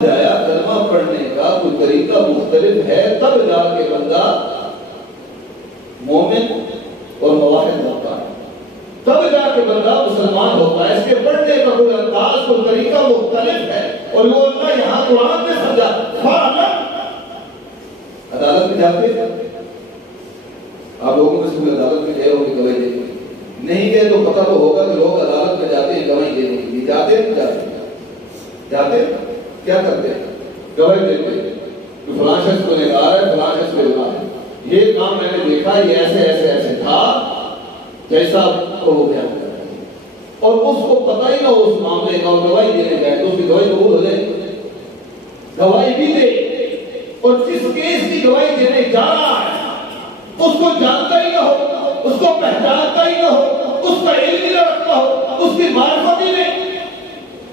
جایا کلمہ پڑھنے کا کوئی طریقہ مختلف ہے تب جا کے بندہ مومن اور موحد ہوتا ہے، تب جا کے بندہ مسلمان ہوتا ہے۔ اس کے پڑھنے کا کوئی انداز کوئی طریقہ مختلف ہے، اور وہ اللہ یہاں قرآن میں سمجھا۔ عدالت میں جاتے ہیں آپ لوگوں میں سے کوئی عدالت میں گئے ہو کہ گواہی دے نہیں گئے تو پتہ تو ہوگا کہ لوگ عدالت میں جاتے ہیں گواہی دینے کے لیے، جاتے ہیں جاتے کیا کرتے ہیں؟ گواہی دیتے ہیں کہ فلاں شخص کو نکال ہے، فلاں شخص کو نکال ہے، یہ کام میں نے دیکھا، یہ ایسے ایسے ایسے تھا جیسا وہ بیان کر رہا ہے، اور اس کو پتہ ہی نہ ہو اس معاملے کا، اور گواہی دینے گئے تو اس کی گواہی قبول ہو جائے، گواہی بھی دے، اور جس کیس کی گواہی دینے جا رہا ہے اس کو جانتا ہی نہ ہو، اس کو پہچانتا ہی نہ ہو، اس کا علم ہی نہ رکھتا ہو، اس کی معرفت ہی نہیں۔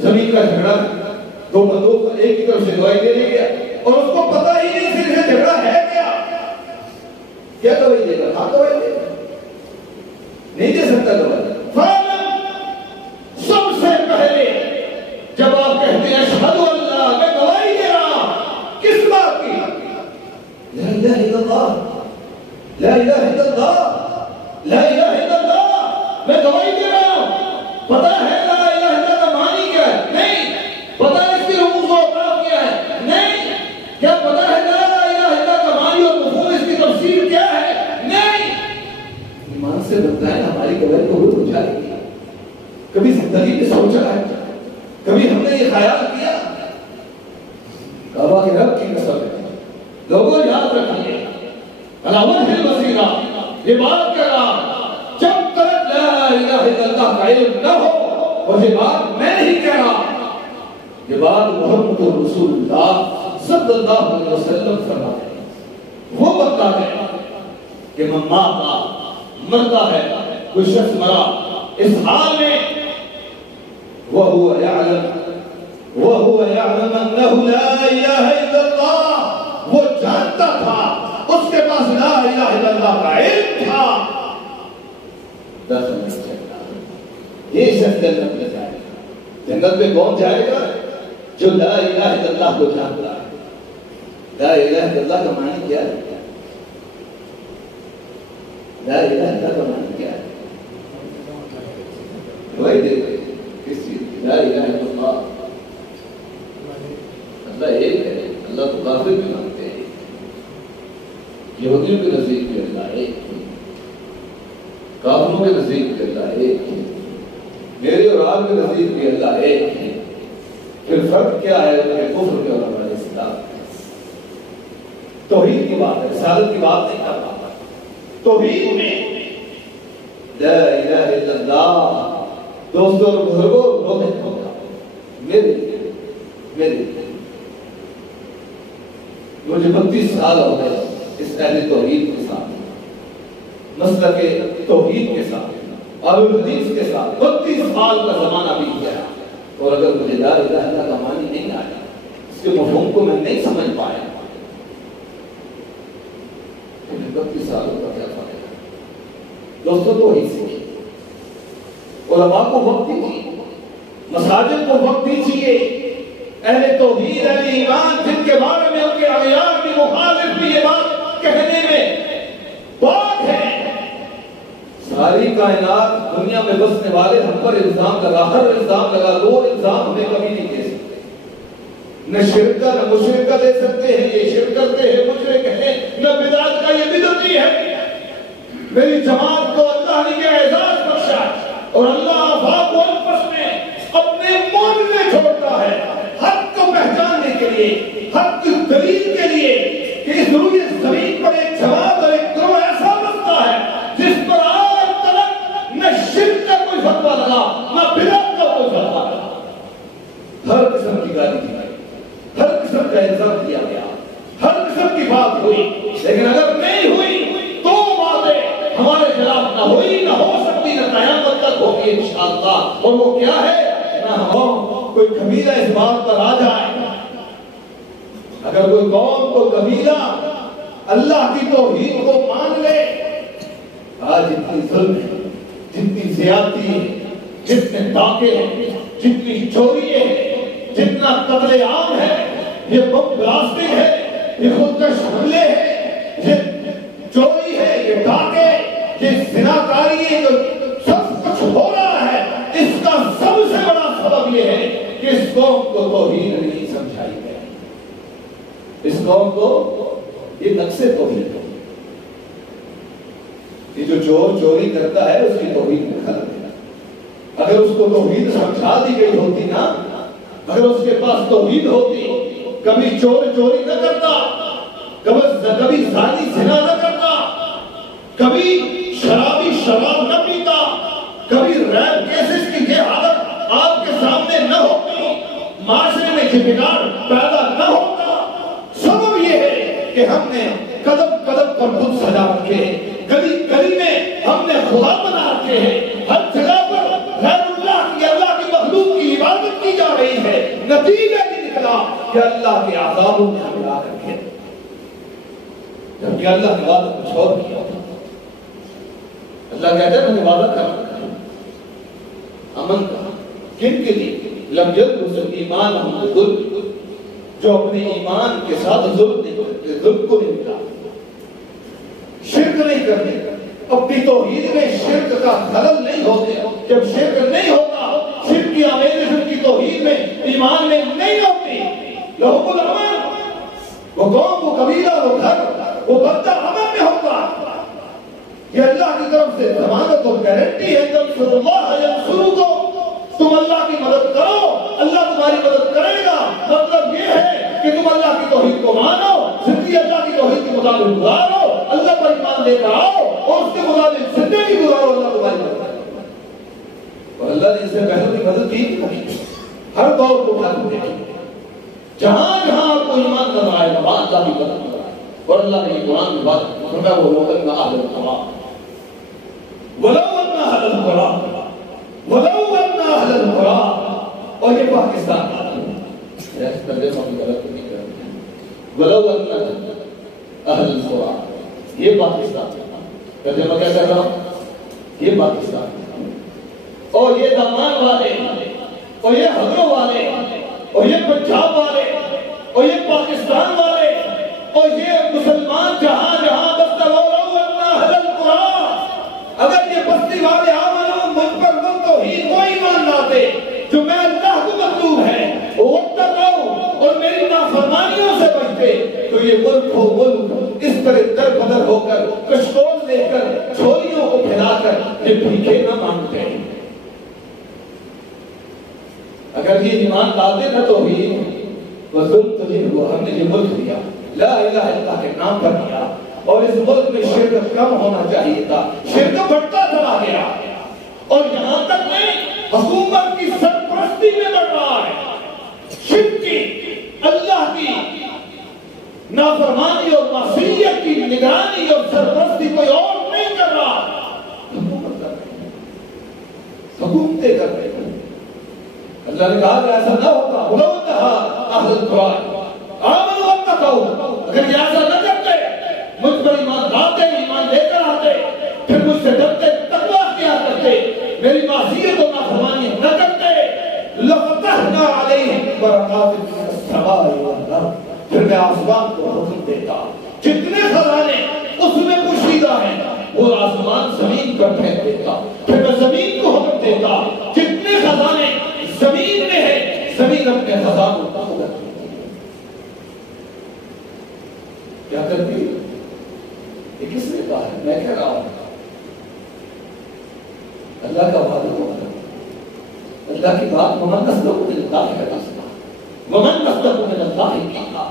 زمین کا جھگڑا، دو بندوں ایک کی طرف سے گواہی دینے گیا اور اس کو پتہ ہی نہیں صرف یہ جھگڑا ہے کیا گواہی دے گا؟ ہاں گواہی دے گا، نہیں دے سکتا گواہی۔ سب سے پہلے جب آپ کہتے ہیں اشہد اللہ، میں گواہی دے رہا ہوں، کس بات کی؟ لا الہ الا اللہ، لا الہ الا اللہ، لا الہ الا اللہ، میں گواہی دے رہا ہوں۔ پتہ ہے لا الہ الا اللہ کا معنی کیا ہے؟ نہیں۔ پتہ ہے اس کے رموز و اوقاف کیا ہے؟ نہیں۔ کیا پتہ ہے لا الہ الا اللہ کا معنی اور مفہوم اس کی تفسیر کیا ہے؟ نہیں۔ ایمان سے بنتا ہے ہماری گواہی قبول ہو جائے گی۔ کبھی زندگی میں سوچا ہے؟ کبھی ہم نے یہ خیال کیا؟ کعبہ کے رب کی قسم ہے، لوگوں یاد رکھیے، علاوہ الوسیلہ، یہ بات کر رہا جب تک لا الہ الا اللہ کا علم نہ ہو، اور یہ بات میں نہیں کہہ رہا، یہ بات محمد رسول اللہ صلی اللہ علیہ وسلم فرماتے ہیں۔ وہ بتا ہے کہ من مات، مرتا ہے کوئی شخص مرا اس حال میں وَهُوَ يَعْلَمَ أَنَّهُ لَا إِلَهَ إِلَّا اللَّهُ، وہ جانتا تھا، اس کے پاس لا الہ الا اللہ کا علم تھا، یہ شخص جنت میں جائے گا۔ جنت میں کون جائے گا؟ جو لا الہ الا اللہ کو جانتا ہے۔ لا الہ الا اللہ کا معنی کیا ہے؟ لا الہ الا اللہ کا معنی کیا ہے؟ وہی دیکھیں کس چیز کی؟ لا الہ الا اللہ، اللہ ایک ہے، اللہ تو کافر بھی مانتے ہیں، یہودیوں کے نزدیک بھی اللہ ایک ہے، کافروں کے نزدیک بھی اللہ ایک ہے، میرے اور آپ کے نزدیک بھی اللہ ایک ہے۔ پھر فرق کیا ہے ان کے کفر کے اور ہمارے اسلام؟ توحید کی بات ہے، رسالت کی بات نہیں کر رہا۔ توحید میں لا الہ الا اللہ، دوستوں اور بزرگوں، مومن ہوگا میرے مجھے 32 سال ہو گئے اس اہل توحید کے ساتھ، مسلک توحید کے ساتھ اور حدیث کے ساتھ 32 سال کا زمانہ بیت گیا، اور اگر مجھے لا الہ الا اللہ کا معنی نہیں آیا، اس کے مفہوم کو میں نہیں سمجھ پایا، تو 32 سالوں کا کیا فائدہ؟ دوستوں توحید سیکھیے، علماء کو وقت دیجیے، مساجد کو وقت دیجیے، اہل توحید اہل ایمان جن کے بارے میں ان کے اغیار بھی مخالف بھی یہ بات کہنے میں بات ہے، ساری کائنات دنیا میں بسنے والے ہم پر الزام لگا، ہر الزام لگا، دو الزام ہمیں کبھی نہیں دے سکتے، نہ شرک کا نہ مشرک کا دے سکتے ہیں، یہ شرک کرتے ہیں مشرک ہیں، نہ بدعت کا یہ بدعتی ہے۔ میری جماعت کو اللہ نے یہ اعزاز بخشا، اور اللہ آفاق و انفس میں اپنے معجزے چھوڑتا ہے حق کو پہچاننے کے لیے، حق کی دلیل کے لیے، کہ اس روئے زمین پر ایک جماعت اور ایک گروہ ایسا بنتا ہے جس پر آج تک نہ شرک کا کوئی فتویٰ لگا، نہ بدعت کا کوئی فتویٰ لگا، ہر قسم کی گالی دی گئی، ہر قسم کا الزام دیا گیا، ہر قسم کی بات ہوئی، لیکن اگر نہیں ہوئی تو باتیں ہمارے خلاف نہ ہوئی، نہ ہو سکتی، نہ قیامت تک ہوگی انشاءاللہ۔ اور وہ کیا ہے؟ نہ ہم کوئی قبیلہ اس بات پر آ جائے، اگر کوئی قوم کو قبیلہ اللہ کی توحید کو مان لے، آج جتنی ظلم ہے، جتنی زیادتی ہے، جتنے ڈاکے ہیں، جتنی چوری ہے، جتنا قتل عام ہے، یہ بم بلاسٹنگ ہے، یہ خودکش حملے ہیں، یہ چوری ہے، یہ ڈاکے، یہ زناکاری ہے، جو سب کچھ ہو رہا ہے، اس کا سب سے بڑا سبب یہ ہے کہ اس قوم کو توحید نہیں سمجھائی گئی۔ اس قوم کو یہ نقص توحید ہے، یہ جو چور چوری کرتا ہے اس کی توحید میں خلل ہے۔ اگر اس کو توحید سمجھا دی گئی ہوتی نا، اگر اس کے پاس توحید ہوتی، کبھی چور چوری نہ کرتا، کبھی زانی زنا نہ کرتا، کبھی شرابی شراب نہ پیتا، کبھی ریپ کیسز کی یہ حالت آپ کے سامنے نہ ہوتی، معاشرے میں یہ بگاڑ پیدا نہ ہوتا۔ سبب یہ ہے کہ ہم نے قدم قدم پر خود سجا رکھے ہیں، گلی گلی میں ہم نے خدا بنا رکھے ہیں، ہر جگہ پر غیر اللہ کی مخلوق کی عبادت کی جا رہی ہے۔ نتیجہ یہ نکلا کہ اللہ کے عذابوں میں ہم لا کر کے جبکہ اللہ نے وعدہ کچھ اور کیا۔ اللہ کہتا ہے میں نے وعدہ کرا امن کا، کن کے لیے؟ لم یلبسوا ایمانہم بظلم، جو اپنے ایمان کے ساتھ ظلم کو نہیں ملا، شرک نہیں کرتے، اپنی توحید میں شرک کا خلل نہیں ہوتے۔ جب شرک نہیں ہوتا، شرک کی آمیزش ان کی توحید میں ایمان میں نہیں ہوتی، لہم الامن، وہ قوم، وہ قبیلہ، وہ گھر، وہ بندہ امن میں ہوگا۔ یہ اللہ کی طرف سے ضمانت اور گارنٹی ہے۔ تنصروا اللہ ینصرکم، تم اللہ کی مدد کرو، اللہ تمہاری مدد کرے گا۔ مطلب یہ ہے کہ تم اللہ کی توحید کو مانو، زندگی اللہ کی توحید کے مطابق گزارو، اللہ پر ایمان لے کر آؤ اور اس کے مطابق زندگی گزارو، اللہ تمہاری مدد کرے گا۔ اور اللہ نے اس سے پہلے کی مدد کی، ہر دور کو اٹھا کے دیکھی، جہاں جہاں آپ کو ایمان نظر آئے گا وہاں اللہ کی مدد نظر آئے۔ اور اللہ نے قرآن میں بات فرمایا وہ لوگ ان اہل القرى ولو ان اہل القرى ولو ان اہل القرى، اور یہ پاکستان ولو ان اہل القرى، یہ پاکستان ترجمہ کیا کر رہا ہوں، یہ پاکستان، اور یہ دامان والے، اور یہ حضروں والے، اور یہ پنجاب والے، اور یہ پاکستان والے، اور یہ مسلمان جہاں جہاں بستے ولو ان اہل القرى، اگر یہ بستی والے آمنوا مجھ پر وہ توحید کو ایمان لاتے جو میں اللہ کو مطلوب ہے، واتقوا، اور میری نافرمانیوں سے بچتے، تو یہ ملک ہو ملک اس طرح در بدر ہو کر کشکول لے کر چھولیوں کو پھیلا کر یہ بھیکے نہ مانگتے۔ اگر یہ ایمان لاتے نہ توحید، وہ ظلم تو نہیں ہوا، ہم نے یہ ملک دیا، لا الہ الا اللہ کے نام پر دیا، اور اس ملک میں شرک کم ہونا چاہیے تھا، شرک بڑھتا چلا گیا، اور یہاں تک نہیں حکومت کی سرپرستی میں بڑھ رہا ہے، شرک کی، اللہ کی نافرمانی اور معصیت کی نگرانی اور سرپرستی کوئی اور نہیں کر رہا، حکومت کر رہی ہے، حکومتیں کر رہی ہیں۔ اللہ نے کہا کہ ایسا نہ ہوتا، ولو ان اہل القرى آمنوا واتقوا، اگر یہ ایسا نہ کرتے، مجھ پر ایمان لاتے، ایمان لے کر آتے، پھر مجھ سے ڈرتے، تقویٰ اختیار کرتے، میری معصیت و نافرمانی نہ کرتے، لفتحنا علیہم برکات من السماء والارض، پھر میں آسمان کو حکم دیتا، جتنے خزانے اس میں پوشیدہ ہیں وہ آسمان زمین پر پھینک دیتا، پھر میں زمین کو حکم دیتا، جتنے خزانے زمین میں ہے زمین اپنے خزانوں کو حکم دیتا۔ کیا کرتی ہے؟ یہ کس نے کہا ہے؟ میں کہہ رہا ہوں، اللہ کا وعدہ ہوگا، اللہ کی بات، ومن اصدق من اللہ قیلا، ومن اصدق من اللہ قیلا۔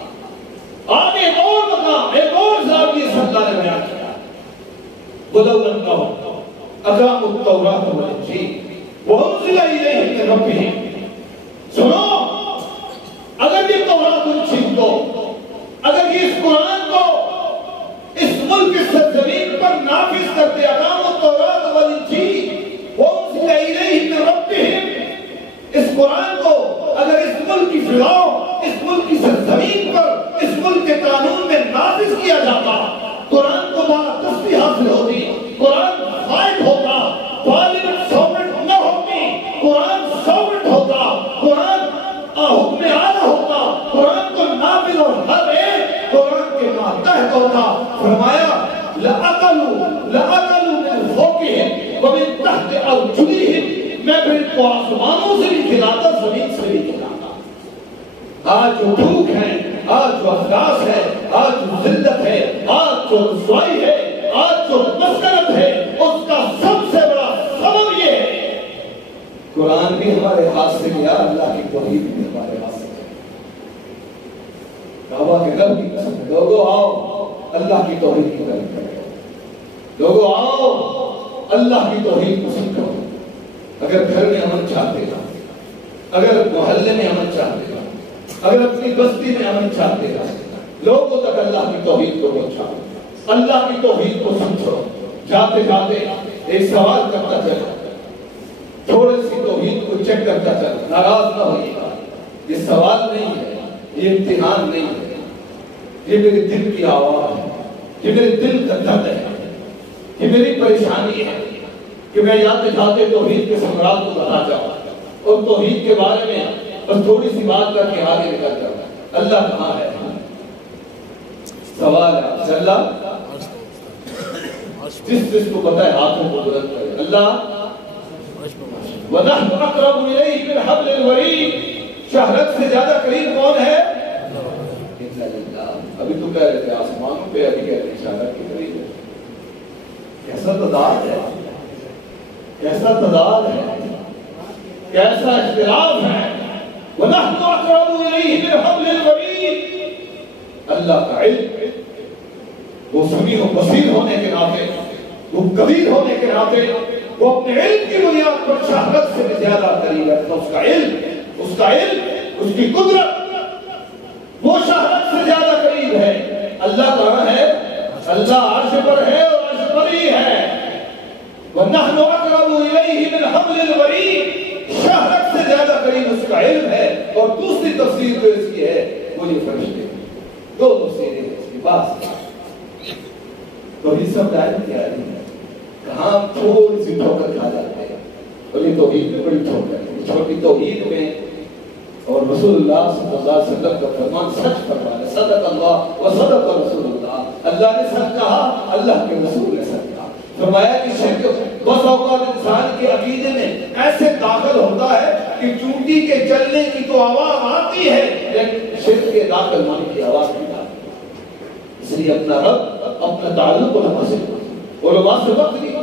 آگے ایک اور مقام، ایک اور زاویہ سے اللہ نے بیان کیا، ولو انہم اقاموا التوراۃ والانجیل وانزل الیہم من ربہم، سنو، اگر یہ تورات انجیل کو، اگر یہ اس قرآن کو اس ملک کی سرزمین پر نافذ کرتے، اقاموا التوراۃ والانجیل وانزل الیہم من ربہم، اس قرآن کو اگر اس ملک کی فضاؤں، اس ملک کی سرزمین پر، اس ملک کے قانون میں نافذ کیا جاتا، قرآن کو بارہ تصدیق حاصل ہوتی، قرآن غائب ہوتا، پارلیمنٹ ساورن نہ ہوتی، قرآن ساورن ہوتا، قرآن حکم اعلیٰ ہوتا، قرآن کو نافذ کو تھا، فرمایا لَأَكَلُوا مِنْ فَوْقِهِمْ وَمِنْ تَحْتِ أَرْجُلِهِمْ، میں پھر کو آسمانوں سے بھی کھلاتا، زمین سے بھی کھلاتا۔ آج جو بھوک ہے، آج جو افلاس ہے، آج جو ذلت ہے، آج جو رسوائی ہے، آج جو مسکنت ہے، اس کا سب سے بڑا سبب یہ ہے قرآن بھی ہمارے ہاتھ سے گیا، اللہ کی توحید بھی ہمارے ہاتھ سے گیا۔ کعبہ کے رب کی قسم، لوگوں آؤ اللہ کی توحید کی طرف کرو، لوگوں آؤ اللہ کی توحید کو سیکھو۔ اگر گھر میں امن چاہتے ہو، اگر محلے میں امن چاہتے ہو، اگر اپنی بستی میں امن چاہتے ہو، لوگوں تک اللہ کی توحید کو پہنچاؤ، اللہ کی توحید کو سمجھو۔ جاتے جاتے ایک سوال کرتا چلو، تھوڑی سی توحید کو چیک کرتا چلو، ناراض نہ ہوئیے گا۔ یہ سوال نہیں ہے، یہ امتحان نہیں ہے، یہ میرے دل کی آواز ہے، یہ میرے دل کا درد ہے، یہ میری پریشانی ہے کہ میں جاتے جاتے توحید کے ثمرات کو بتا جاؤں اور توحید کے بارے میں بس تھوڑی سی بات کر کے آگے نکل جاؤں۔ اللہ کہاں ہے؟ سوال ہے اللہ جس کو پتہ ہے ہاتھوں کو بلند کرے۔ اللہ وَنَحْنُ أَقْرَبُ إِلَيْهِ مِنْ حَبْلِ الْوَرِيدِ، شہرت سے زیادہ قریب کون ہے؟ ابھی تو کہہ رہے تھے آسمانوں پہ، ابھی کہہ رہے ہیں شہرت کے قریب ہے۔ کیسا تضاد ہے، کیسا تضاد ہے، کیسا اختلاف ہے۔ وَنَحْنُ أَقْرَبُ إِلَيْهِ مِنْ حَبْلِ الْوَرِيدِ، اللہ کا علم، وہ سمیع و بصیر ہونے کے ناطے، وہ قدیر ہونے کے ناطے، وہ اپنے علم کی بنیاد پر شہرت سے بھی زیادہ قریب ہے۔ تو اس کا علم، اس کی قدرت وہ شہرت سے زیادہ قریب ہے۔ اللہ کہاں ہے؟ اللہ عرش پر ہے اور عرش پر ہی ہے۔ وَنَحْنُ أَقْرَبُ إِلَيْهِ مِنْ حَبْلِ الْوَرِيدِ، شہرت سے زیادہ قریب اس کا علم ہے۔ اور دوسری تفسیر جو اس کی ہے وہ یہ فرشتے، دو تفسیریں اس کی بات۔ تو یہ سب دائم کیا ہے، کہاں تھوڑی سی ٹھوکر کھا جاتے ہیں، اور یہ توحید میں بڑی ٹھوکر ہے۔ چھوٹی توحید میں اور رسول اللہ صلی اللہ علیہ وسلم کا فرمان سچ فرمایا، صدق اللہ و صدق رسول اللہ، اللہ نے سچ کہا، اللہ کے رسول نے سچ کہا۔ فرمایا کہ شرک بس اوقات انسان کے عقیدے میں ایسے داخل ہوتا ہے کہ چونٹی کے چلنے کی تو آواز آتی ہے، لیکن شرک کے داخل ہونے کی آواز نہیں آتی۔ اس لیے اپنا رب، اپنا تعلق علماء سے، علماء سے وقت نہیں،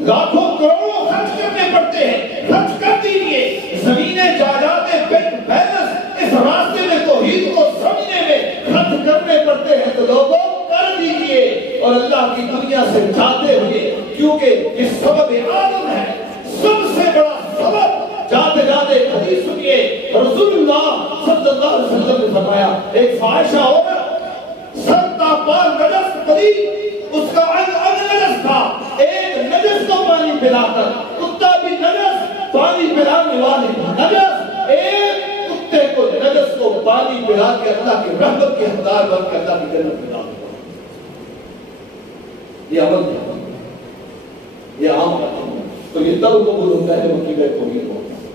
لاکھوں کروڑوں خرچ کرنے پڑتے ہیں، خرچ کر دیجیے، زمینیں جائیدادیں بینک بیلنس اس راستے میں توحید کو سمجھنے میں خرچ کرنے پڑتے ہیں، تو لوگوں کر دیجیے۔ اور اللہ کی دنیا سے جاتے ہوئے، کیونکہ یہ سبب عالم ہے، سب سے بڑا سبب، جاتے جاتے حدیث سنیے، رسول اللہ صلی اللہ علیہ وسلم نے فرمایا، ایک فاحشہ عورت سرتا پار نجس پری، اس کا نجس تھا، ایک نجس کو پانی پلا کر، کتا بھی نجس، پانی پلانے والے نجس، ایک کتے کو نجس کو پانی پلا کے اللہ کی رحمت کے حقدار بن کے اللہ کی جنت میں داخل ہوا۔ یہ عمل ہے، یہ عام ہے۔ تو یہ تب قبول ہوتا ہے جب عقیدہ توحید ہوتا ہے۔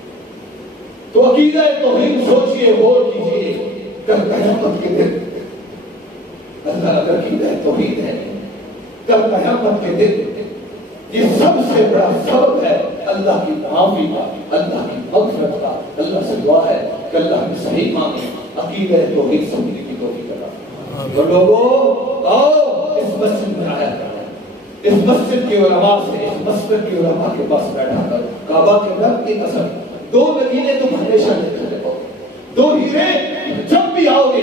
تو عقیدہ توحید سوچئے، غور کیجئے، کل قیامت کے دن اللہ کا عقیدہ توحید ہے، کل قیامت کے دن یہ سب سے بڑا سبب ہے اللہ کی معافی کا، اللہ کی مغفرت کا۔ اللہ سے دعا ہے کہ اللہ کی صحیح مانگے، عقیدہ توحید سمجھنے کی توفیق عطا فرمائے۔ اور لوگوں آؤ اس مسجد میں آیا کرو، اس مسجد کے علماء سے، اس مسجد کے علماء کے پاس بیٹھا کرو۔ کعبہ کے رب کی قسم، دو مدینے تم ہمیشہ لکھ رہے ہو، دو ہیرے جب بھی آؤ گے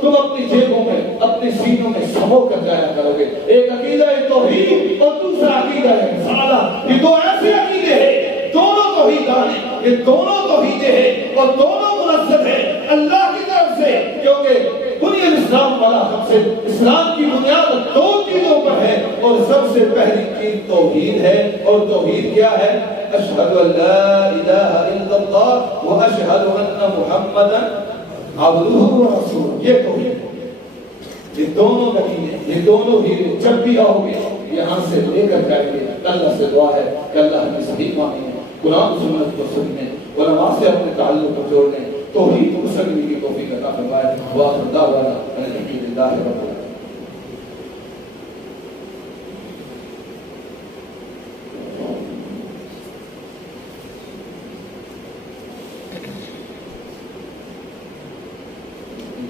تم اپنی جیبوں میں، اپنے سینوں میں سمو کر جایا کرو گے۔ ایک عقیدہ توحید اور دوسرا عقیدہ رسالہ، یہ دو ایسے عقیدے ہیں، دونوں توحیدان ہیں، یہ دونوں توحیدیں ہیں اور دونوں منزل ہیں اللہ کی طرف سے، کیونکہ بنی الاسلام والا ہم سے اسلام کی بنیاد دو چیزوں پر ہے، اور سب سے پہلی چیز توحید ہے۔ اور توحید کیا ہے؟ اشہد ان لا الہ الا اللہ و اشہد ان محمدا عبدہ و رسولہ، یہ توحید ہے۔ یہ دونوں عقیدے، یہ دونوں ہی جب بھی آؤ گے یہاں سے لے کر جائیں گے۔ اللہ سے دعا ہے کہ اللہ ہمیں صحیح مانیں، قرآن سنت کو سننے، علماء سے اپنے تعلق کو جوڑنے، توحید کو سمجھنے کی توفیق عطا فرمائے۔ وآخر دعوانا ان الحمد للہ رب العالمین۔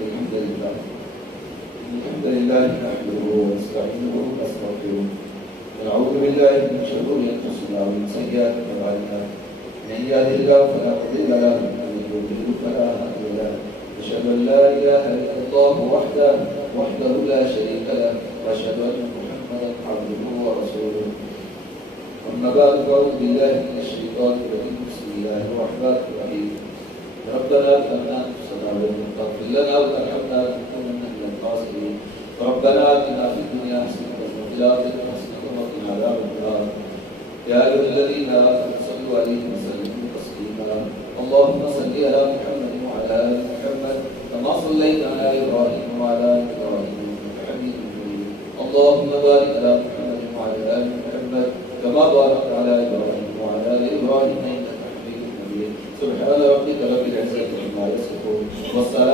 الحمد لله نحمده ونستعينه ونستغفره ونعوذ بالله من شرور انفسنا ومن سيئات اعمالنا من يهده الله فلا مضل له ومن يضلل فلا هادي له اشهد ان لا اله الا الله وحده لا شريك له واشهد ان محمدا عبده ورسوله اما بعد فاعوذ بالله من الشيطان الرجيم بسم الله الرحمن الرحيم ربنا ظلمنا انفسنا وان لم تغفر لنا وترحمنا لنكونن من الخاسرين ربنا اتنا في الدنيا حسنه وفي الاخره حسنه وقنا عذاب النار يا ايها الذين امنوا صلوا عليه وسلموا تسليما اللهم صل على محمد وعلى ال محمد كما صليت على ابراهيم وعلى ال ابراهيم انك حميد مجيد اللهم بارك على محمد وعلى ال محمد كما باركت على ابراهيم وعلى ال ابراهيم انك حميد مجيد سبحان ربك رب العزه عما يصفون والسلام